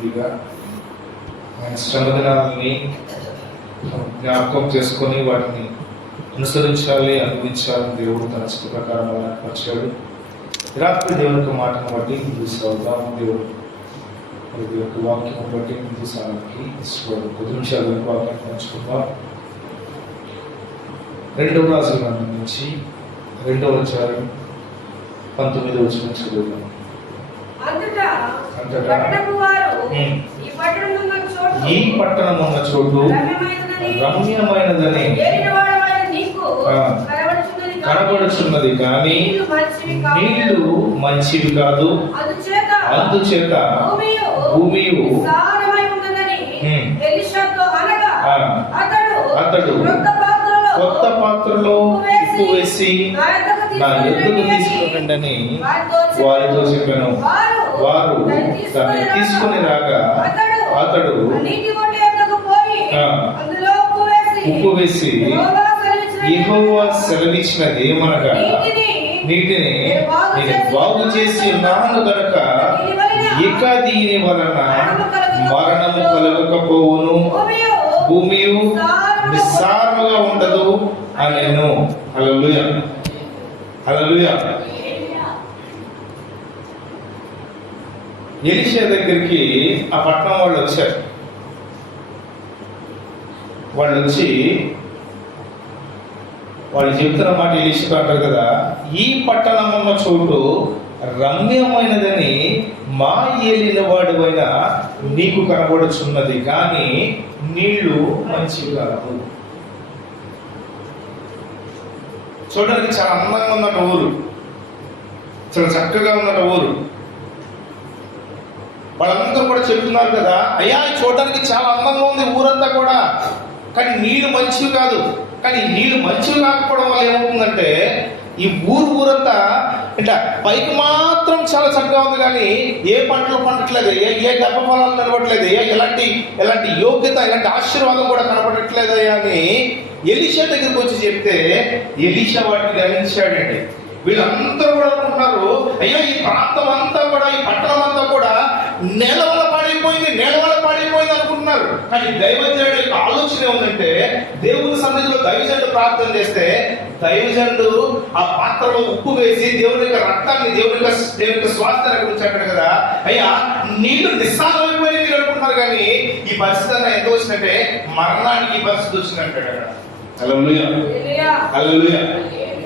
విధిగా ఆయన శ్రమదనాలని జ్ఞాపకం చేసుకొని వాటిని అనుసరించాలి అనుభవించాలని దేవుడు తన చిత్త ప్రకారం పరిచాడు. రాత్రి దేవుని యొక్క మాటను బట్టి హిందూ సౌదాము దేవుడు. మరి యొక్క వాక్యం బట్టి హిందూ సాగుకి ఇష్టపడు కొద్ది నిమిషాలు వాక్యం పంచుకుందాం. రెండవ రాజు గ్రంథం నుంచి రెండవ అధ్యాయం పంతొమ్మిదవ వచ్చిన చదువుదాం. ఈ పట్టణం ఉన్న చోటు రమ్యమైనదని. కనబడుచున్నది కాని నీళ్ళు మంచివి కాదు అందుచేత ఆ. అతడు కొత్త పాత్రలో ఉప్పు వేసి నా ఎద్దుకు తీసుకురండి అని వారితో చెప్పాను. వారు దాన్ని తీసుకుని రాగా అతడు ఉప్పు వేసి యెహోవా సెలవిచ్చినది ఏమనగా నీటిని నేను బాగు చేసి ఉన్నాను గనక ఇక దీని వలన మరణము కలగకపోవును. భూమియు నిస్సారముగా ఉండదు. అనెను. హల్లెలూయా. హల్లెలూయా. ఎలిషా దగ్గరికి ఆ పట్టణం వాళ్ళు వచ్చారు. వాళ్ళు వచ్చి వాళ్ళు చెప్తున్న మాట ఎలిషతో అంటారు కదా ఈ పట్టణం ఉన్న చోటు రమ్యమైనదని మా ఏలిన అయినా నీకు కనబడుచున్నది కానీ నీళ్ళు మంచివి కాదు. చూడడానికి చాలా అందంగా ఉన్న ఊరు. చాలా చక్కగా ఉందట ఊరు. వాళ్ళందరూ కూడా చెప్తున్నారు కదా అయ్యా చూడడానికి చాలా అందంగా ఉంది ఊరంతా కూడా. కానీ నీళ్ళు మంచివి కాదు. కానీ నీళ్ళు మంచివి కాకపోవడం వల్ల ఏమవుతుందంటే ఈ ఊరు ఊరంతా అంటే పైకి మాత్రం చాలా చక్కగా ఉంది కానీ ఏ పంటలు పండట్లేదు ఏ ఏ గర్భ ఫలాలు నిలబడట్లేదు ఏ ఎలాంటి ఎలాంటి యోగ్యత ఎలాంటి ఆశీర్వాదం కూడా కనబడట్లేదు అని ఎలిషా దగ్గరికి వచ్చి చెప్తే ఎలిషా వాటిని గమనించాడండి. వీళ్ళందరూ కూడా అనుకుంటున్నారు అయ్యా ఈ ప్రాంతం అంతా కూడా ఈ పంట నేల వల్ల పాడైపోయింది నేల వల్ల పాడైపోయింది అనుకుంటున్నారు. కానీ దైవజనుడు యొక్క ఆలోచన ఏముందంటే దేవుని సన్నిధిలో దైవజనుడు ప్రార్థన చేస్తే దైవజనుడు ఆ పాత్రలో ఉప్పు వేసి దేవుని యొక్క రక్తాన్ని దేవుని యొక్క దేవుని యొక్క స్వాస్థ్యాన్ని గురించి అంటాడు కదా. అయ్యా నీళ్ళు నిస్సారమైపోయి మీరు అనుకుంటున్నారు కానీ ఈ పరిస్థితి అన్న ఎంత వచ్చిందంటే మరణానికి ఈ పరిస్థితి వచ్చింది అంటాడు అక్కడ హల్లెలూయా. ఎలీయా, హల్లెలూయా.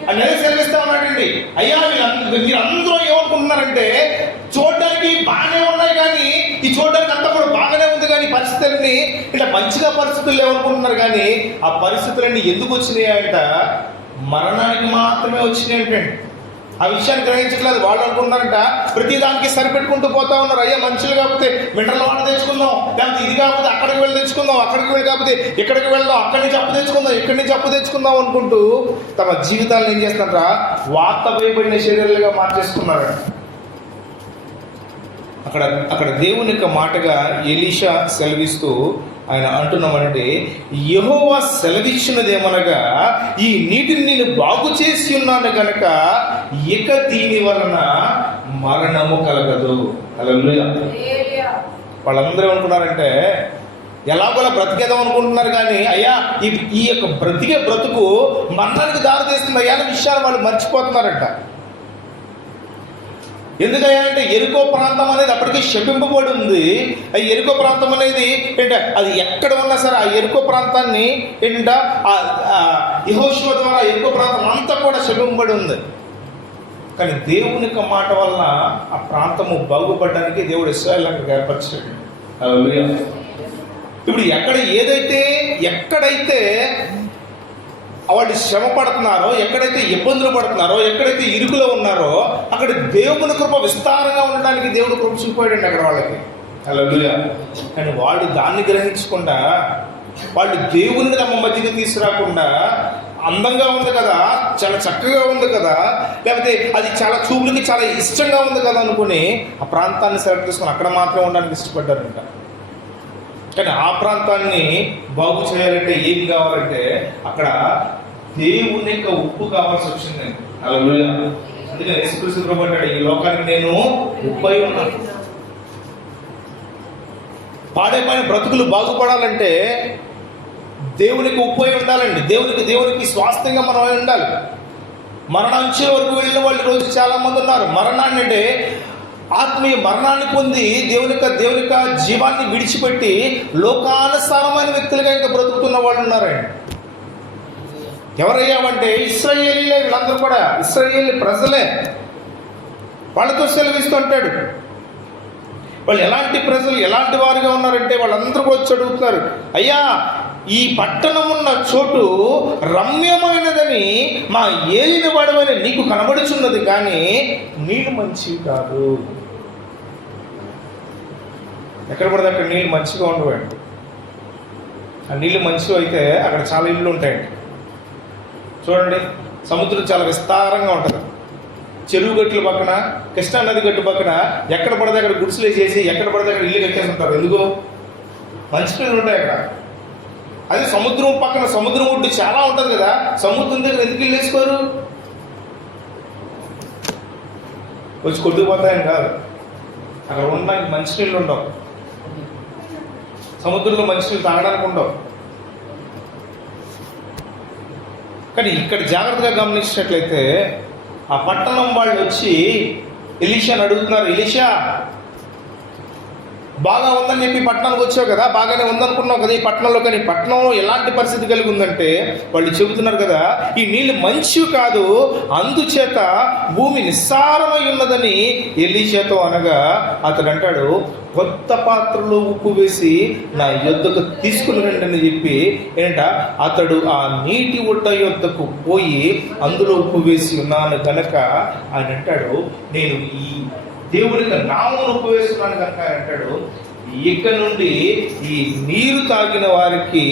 అనేది సెలవిస్తా ఉన్నాడండి. అయ్యా మీరు మీరు అందరూ ఏమనుకుంటున్నారంటే చూడడానికి బాగానే ఉన్నాయి కానీ ఈ చూడడానికి అంతా కూడా బాగానే ఉంది కానీ పరిస్థితులన్నీ ఇట్లా మంచిగా పరిస్థితులు లేవనుకుంటున్నారు కానీ ఆ పరిస్థితులన్నీ ఎందుకు వచ్చినాయి అంట మరణానికి మాత్రమే వచ్చినాయి అంటండి ఆ విషయాన్ని గ్రహించట్లేదు. వాళ్ళు అనుకుంటున్నారంట ప్రతి దానికి సరిపెట్టుకుంటూ పోతా ఉన్నారు. అయ్యా మనుషులు కాకపోతే మినరల్ వాటర్ తెచ్చుకుందాం లేకపోతే ఇది కాకపోతే అక్కడికి వెళ్ళి తెచ్చుకుందాం అక్కడికి వెళ్ళి కాకపోతే ఇక్కడికి వెళ్దాం అక్కడి నుంచి అప్పు తెచ్చుకుందాం ఇక్కడి నుంచి అప్పు తెచ్చుకుందాం అనుకుంటూ తమ జీవితాలను ఏం చేస్తున్నారా వార్త భయపడిన శరీరాలుగా మార్చేసుకున్నారు అక్కడ అక్కడ దేవుని యొక్క మాటగా ఎలీషా సెలవిస్తూ ఆయన అంటున్నామంటే యహోవా సెలవిచ్చినదేమనగా ఈ నీటిని నేను బాగు చేసి ఉన్నాను గనక ఇక దీని వలన మరణము కలగదు. వాళ్ళందరూ ఏమనుకున్నారంటే ఎలాగోలా బ్రతికేదాం అనుకుంటున్నారు కానీ అయ్యా ఈ ఈ యొక్క బ్రతికే బ్రతుకు మరణానికి దారి తీస్తుంది అయ్యా అనే విషయాలు వాళ్ళు మర్చిపోతున్నారంట. ఎందుకయ్యా అంటే ఎరుకో ప్రాంతం అనేది అప్పటికే శపింపబడి ఉంది. ఆ ఎరుకో ప్రాంతం అనేది ఏంట అది ఎక్కడ ఉన్నా సరే ఆ ఎరుకో ప్రాంతాన్ని ఏంట యహోశివ ద్వారా ఎరుకో ప్రాంతం అంతా కూడా శపింపబడి ఉంది. కానీ దేవుని యొక్క మాట వల్ల ఆ ప్రాంతము బాగుపడడానికి దేవుడు ఇస్రాయల్ అక్కడికి ఏర్పరిచాడు. ఇప్పుడు ఎక్కడ ఏదైతే ఎక్కడైతే వాళ్ళు శ్రమ పడుతున్నారో ఎక్కడైతే ఇబ్బందులు పడుతున్నారో ఎక్కడైతే ఇరుకులో ఉన్నారో అక్కడ దేవుని కృప విస్తారంగా ఉండడానికి దేవుడు కృప చూపాడండి అక్కడ వాళ్ళకి. హల్లెలూయా. కానీ వాళ్ళు దాన్ని గ్రహించకుండా వాళ్ళు దేవుని తమ మధ్యకి తీసుకురాకుండా అందంగా ఉంది కదా చాలా చక్కగా ఉంది కదా లేకపోతే అది చాలా చూపులకి చాలా ఇష్టంగా ఉంది కదా అనుకుని ఆ ప్రాంతాన్ని సెలెక్ట్ చేసుకుని అక్కడ మాత్రమే ఉండడానికి ఇష్టపడ్డారంట. కానీ ఆ ప్రాంతాన్ని బాగు చేయాలంటే ఏం కావాలంటే అక్కడ దేవుని యొక్క ఉప్పు కావాల్సి వచ్చింది. అలా అందుకని యేసుక్రీస్తు ప్రభు అంటాడు ఈ లోకానికి నేను ఉప్పై ఉన్నాను. పాడైపోయిన బ్రతుకులు బాగుపడాలంటే దేవునికి ఉప్పై ఉండాలండి. దేవునికి దేవునికి స్వాస్థ్యంగా మనం ఉండాలి. మరణాంచే వరకు వెళ్ళిన వాళ్ళు రోజు చాలా మంది ఉన్నారు. మరణాన్ని అంటే ఆత్మీయ మరణాన్ని పొంది దేవుని దేవునిక దేవుని జీవాన్ని విడిచిపెట్టి లోకానుసారమైన వ్యక్తులుగా ఇంకా బ్రతుకుతున్న వాళ్ళు ఉన్నారండి. ఎవరయ్యామంటే ఇస్రాయేలీలే వీళ్ళందరూ కూడా. ఇస్రాయేలీ ప్రజలే. వాళ్ళతో సెలవిస్తుంటాడు వాళ్ళు ఎలాంటి ప్రజలు ఎలాంటి వారుగా ఉన్నారంటే వాళ్ళందరూ వచ్చి అడుగుతున్నారు. అయ్యా ఈ పట్టణం ఉన్న చోటు రమ్యమైనదని మా ఏలిన వాడమని నీకు కనబడుచున్నది కానీ నీళ్ళు మంచివి కాదు. ఎక్కడ పడితే అక్కడ నీళ్ళు మంచిగా ఉండవండి. ఆ నీళ్ళు మంచివి అయితే అక్కడ చాలా ఇళ్ళు ఉంటాయండి. చూడండి సముద్రం చాలా విస్తారంగా ఉంటుంది. చెరువు గట్ల పక్కన కృష్ణా నది గట్టు పక్కన ఎక్కడ పడితే అక్కడ గుడిసెలు చేసి ఎక్కడ పడితే అక్కడ ఇల్లు కట్టేసి ఉంటారు. ఎందుకు? మంచి నీళ్ళు ఉంటాయి అక్కడ. అది సముద్రం పక్కన సముద్రం ఒడ్డు చాలా ఉంటుంది కదా సముద్రం దగ్గర ఎందుకు వెళ్ళేసుకోరు? వచ్చి కొట్టుకుపోతాయని కాదు. అక్కడ ఉండడానికి మంచినీళ్ళు ఉండవు. సముద్రంలో మంచినీళ్ళు తాగడానికి ఉండవు. కానీ ఇక్కడ జాగ్రత్తగా గమనించినట్లయితే ఆ పట్టణం వాళ్ళు వచ్చి ఎలీషాని అడుగుతున్నారు ఎలీషా బాగా ఉందని చెప్పి పట్టణానికి వచ్చావు కదా బాగానే ఉందనుకున్నావు కదా ఈ పట్టణంలో కానీ పట్టణం ఎలాంటి పరిస్థితి కలిగి ఉందంటే వాళ్ళు చెబుతున్నారు కదా ఈ నీళ్ళు మంచివి కాదు అందుచేత భూమి నిస్సారమై ఉన్నదని ఎలీషాతో అనగా అతడు అంటాడు కొత్త పాత్రలో ఉప్పు వేసి నా యొద్దకు తీసుకుని రండి అని చెప్పి ఏంట అతడు ఆ నీటి ఒడ్డ యొద్దకు పోయి అందులో ఉప్పు వేసి ఉన్నాను కనుక ఆయన అంటాడు నేను ఈ దేవుని నామమును ఉప్పు వేస్తున్నాను కనుక అంటాడు ఇక నుండి ఈ నీరు తాగిన వారికి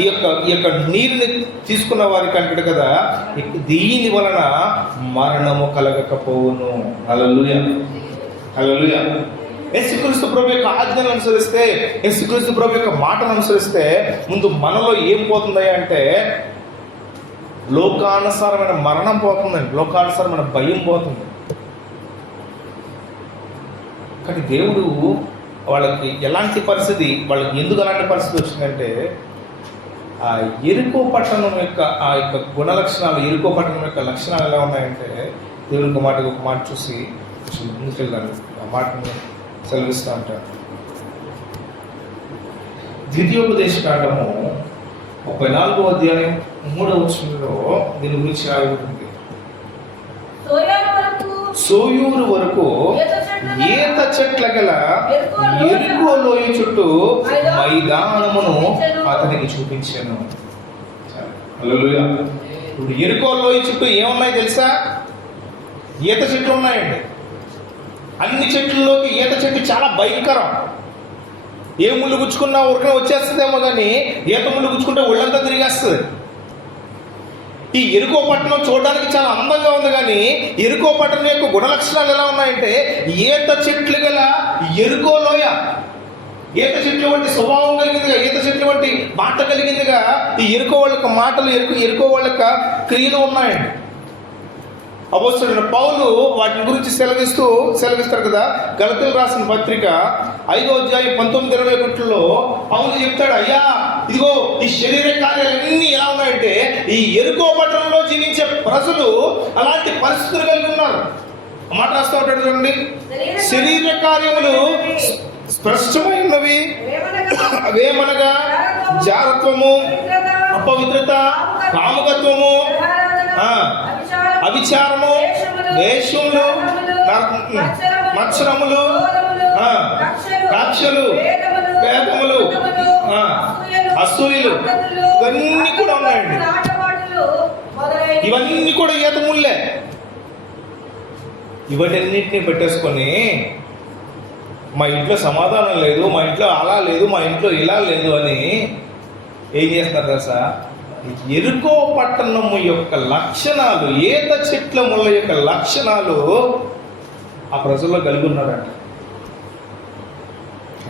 ఈ యొక్క ఈ యొక్క నీరుని తీసుకున్న వారికి అంటాడు కదా దీని వలన మరణము కలగకపోవును. అలలుయ అలలుయ యేసుక్రీస్తు ప్రభు యొక్క ఆజ్ఞను అనుసరిస్తే యేసుక్రీస్తు ప్రభు యొక్క మాటను అనుసరిస్తే ముందు మనలో ఏం పోతుంది అంటే లోకానుసారమైన మరణం పోతుందండి. లోకానుసారమైన భయం పోతుంది. కానీ దేవుడు వాళ్ళకి ఎలాంటి పరిస్థితి వాళ్ళకి ఎందుకు అలాంటి పరిస్థితి వచ్చిందంటే ఆ ఎరుకో పట్టణం యొక్క ఆ యొక్క గుణ లక్షణాలు ఎరుకో పట్టణం యొక్క లక్షణాలు ఎలా ఉన్నాయంటే దేవుడి ఒక మాట ఒక మాట చూసి కొంచెం ముందుకెళ్ళాను ఆ మాటను సెలవిస్తూ ఉంటాను ద్వితీయోపదేశ కాండము ముప్పై నాలుగో అధ్యాయం మూడవ వచనంలో దీని గురించి రాయి ఉంటుంది సోయాను వరకు సోయూరు వరకు ఈత చెట్ల గల ఎరుకో లోయ చుట్టూ మైదానమును అతనికి చూపించాను. ఇప్పుడు ఎరుకో లోయ చుట్టూ ఏమున్నాయి తెలుసా? ఈత చెట్లు ఉన్నాయండి. అన్ని చెట్లలోకి ఈత చెట్టు చాలా భయంకరం. ఏ ముళ్ళు గుచ్చుకున్నా ఉరకనే వచ్చేస్తుందేమో కానీ ఈత ముళ్ళు గుచ్చుకుంటే ఒళ్ళంతా తిరిగేస్తుంది. ఈ ఎరుకో పట్టణం చూడడానికి చాలా అందంగా ఉంది కానీ ఎరుకో పట్టణం యొక్క గుణ లక్షణాలు ఎలా ఉన్నాయంటే ఈత చెట్లు గల ఎరుకో లోయ. ఈత చెట్లు వంటి స్వభావం కలిగిందిగా ఈత చెట్లు వంటి మాట కలిగిందిగా ఈ ఎరుకో వాళ్ళ మాటలు ఎరుకు ఎరుకో వాళ్ళ క్రియలు ఉన్నాయండి అపోస్తుడైన పౌలు వాటి గురించి సెలవిస్తూ సెలవిస్తారు కదా గలతలు రాసిన పత్రిక ఐదో అధ్యాయం పంతొమ్మిది ఇరవై ఒకటిలో పౌలు చెప్తాడు అయ్యా ఇదిగో ఈ శరీర కార్యాలన్నీ ఎలా ఉన్నాయంటే ఈ ఎరుకో పట్టణంలో జీవించే ప్రజలు అలాంటి పరిస్థితులు కలిగి ఉన్నారు. మాట రాస్తూ ఉంటాడు చూడండి. శరీర కార్యములు స్పష్టమైనవి అవేమనగా జారత్వము అపవిత్రత కాముకత్వము అవిచారము వేషములు మత్సరములు ఆ, కక్షలు వేదములు అసూయలు ఇవన్నీ కూడా ఉన్నాయండి. ఇవన్నీ కూడా ఈత ముళ్ళే ఇవన్నింటినీ పెట్టేసుకొని మా ఇంట్లో సమాధానం లేదు మా ఇంట్లో అలా లేదు మా ఇంట్లో ఇలా లేదు అని ఏం చేస్తున్నారు తెలుసా? ఎరుకో పట్టణము యొక్క లక్షణాలు ఈత చెట్ల ముళ్ళ యొక్క లక్షణాలు ఆ ప్రజల్లో కలిగి ఉన్నారంట.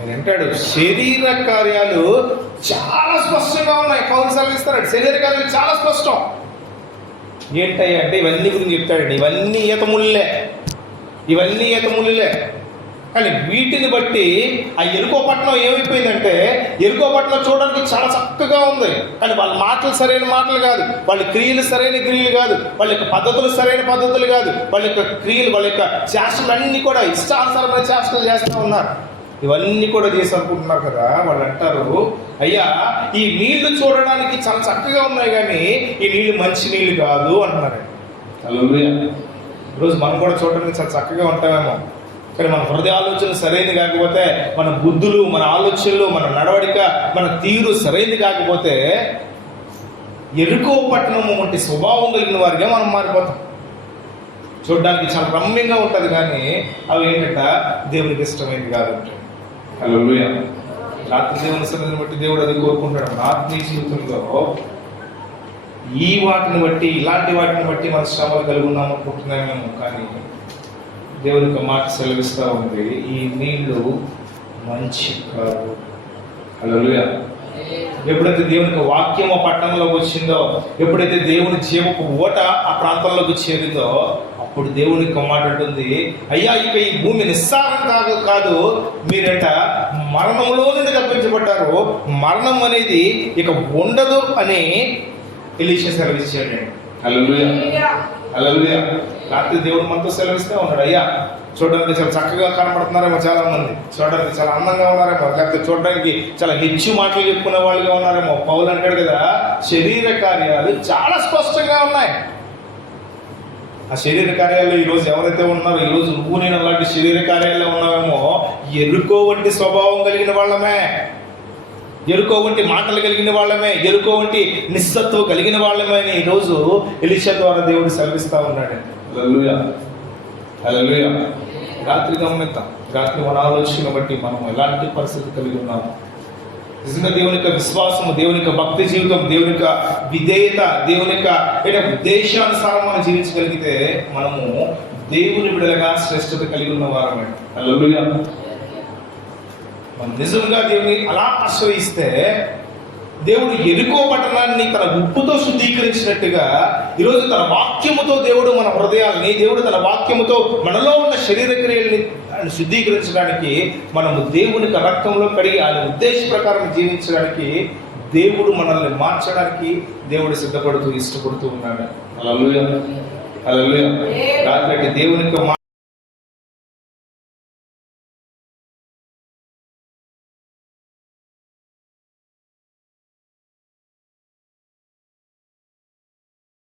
ఆయన అంటాడు శరీర కార్యాలు చాలా స్పష్టంగా ఉన్నాయి. పౌరు సెలవిస్తాడు శరీర కార్యాలు చాలా స్పష్టం. ఏంటయ్యా అంటే ఇవన్నీ గురించి చెప్తాడండి. ఇవన్నీ ఈతముళ్ళే. ఇవన్నీ ఈత కానీ వీటిని బట్టి ఆ ఎరుకోపట్నం ఏమైపోయిందంటే ఎరుకోపట్నం చూడడానికి చాలా చక్కగా ఉంది. కానీ వాళ్ళ మాటలు సరైన మాటలు కాదు. వాళ్ళ క్రియలు సరైన క్రియలు కాదు. వాళ్ళ యొక్క పద్ధతులు సరైన పద్ధతులు కాదు. వాళ్ళ యొక్క క్రియలు వాళ్ళ యొక్క చేష్టలు అన్నీ కూడా ఇష్టానుసారమైన శాస్త్రాలు చేస్తూ ఉన్నారు. ఇవన్నీ కూడా చేసి అనుకుంటున్నారు కదా వాళ్ళు అంటారు అయ్యా ఈ నీళ్ళు చూడడానికి చాలా చక్కగా ఉన్నాయి కానీ ఈ నీళ్ళు మంచి నీళ్ళు కాదు అంటున్నారు. ఈరోజు మనం కూడా చూడడానికి చాలా చక్కగా ఉంటామేమో. కానీ మన హృదయ ఆలోచన సరైనది కాకపోతే మన బుద్ధులు మన ఆలోచనలు మన నడవడిక మన తీరు సరైనది కాకపోతే ఎరుకో పట్టణం వంటి స్వభావం కలిగిన వారిగా మనం మారిపోతాం. చూడడానికి చాలా రమ్యంగా ఉంటుంది కానీ అవి ఏంటంట? దేవునికి ఇష్టమైనది కాదు హల్లెలూయా. రాత్రి దేవుని సన్నిధిని బట్టి దేవుడు అది కోరుకుంటాడు. రాత్రి ఆత్మీయ జీవితంలో ఈ వాటిని బట్టి ఇలాంటి వాటిని బట్టి మన శ్రమలు కలిగి అనుకుంటున్నామేమో కానీ దేవుని యొక్క మాట సెలవిస్తూ ఉంది. ఈ నీళ్ళు మంచి కాదు. హల్లెలూయా. ఎప్పుడైతే దేవుని వాక్యం ఆ పట్టణంలోకి వచ్చిందో ఎప్పుడైతే దేవుని జీవపు ఓట ఆ ప్రాంతంలోకి చేరిందో అప్పుడు దేవుని యొక్క మాట ఉంటుంది అయ్యా ఇక ఈ భూమి నిస్సారం కాదు కాదు. మీరంట మరణంలో నుండి తప్పించబడ్డారు. మరణం అనేది ఇక ఉండదు అని ఎలీషా సెలవిచ్చాడు. హల్లెలూయా. హల్లెలూయా. రాత్రి దేవుడు మనతో సెలవిస్తూ ఉన్నాడు అయ్యా చూడడానికి చాలా చక్కగా కనబడుతున్నారేమో చాలా మంది చూడడానికి చాలా అందంగా ఉన్నారేమో. లేకపోతే చూడడానికి చాలా హెచ్చు మాటలు చెప్పుకునే వాళ్ళుగా ఉన్నారేమో. పౌలు అంటాడు కదా శరీర కార్యాలు చాలా స్పష్టంగా ఉన్నాయి. ఆ శరీర కార్యాలు ఈరోజు ఎవరైతే ఉన్నారో ఈ రోజు నువ్వు నేను అలాంటి శరీర కార్యాల్లో ఉన్నావేమో ఎరుకో వంటి స్వభావం కలిగిన వాళ్ళమే. ఎరుకో వంటి మాటలు కలిగిన వాళ్ళమే. ఎరుకో వంటి నిస్సత్వం కలిగిన వాళ్ళమే అని ఈరోజు ఎలిషా ద్వారా దేవుడు సెలవిస్తా ఉన్నాడు. హల్లెలూయా. హల్లెలూయా. రాత్రి గమనిద్దాం. రాత్రి మన ఆలోచన బట్టి మనం ఎలాంటి పరిస్థితి కలిగి ఉన్నాము? నిజంగా దేవుని యొక్క విశ్వాసము దేవుని యొక్క భక్తి జీవితం దేవుని యొక్క విధేయత దేవుని యొక్క ఉద్దేశానుసారం మనం జీవించగలిగితే మనము దేవుని బిడలుగా శ్రేష్టత కలిగి ఉన్న వారమే మనం నిజంగా దేవుని అలా ఆశ్రయిస్తే దేవుడు ఎరుకో పట్టణాన్ని తన ఉప్పుతో శుద్ధీకరించినట్టుగా ఈరోజు తన వాక్యముతో దేవుడు మన హృదయాల్ని దేవుడు తన వాక్యముతో మనలో ఉన్న శరీర క్రియల్ని ఆయన శుద్ధీకరించడానికి మనము దేవుని యొక్క రక్తంలో కడిగి ఆయన ఉద్దేశ ప్రకారం జీవించడానికి దేవుడు మనల్ని మార్చడానికి దేవుడు సిద్ధపడుతూ ఇష్టపడుతూ ఉన్నాడు. హల్లెలూయా హల్లెలూయా రాత్రి దేవుని యొక్క